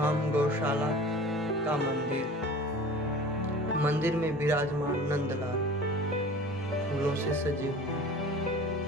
धाम गौशाला का मंदिर। मंदिर में विराजमान नंदलाल फूलों से सजे हुए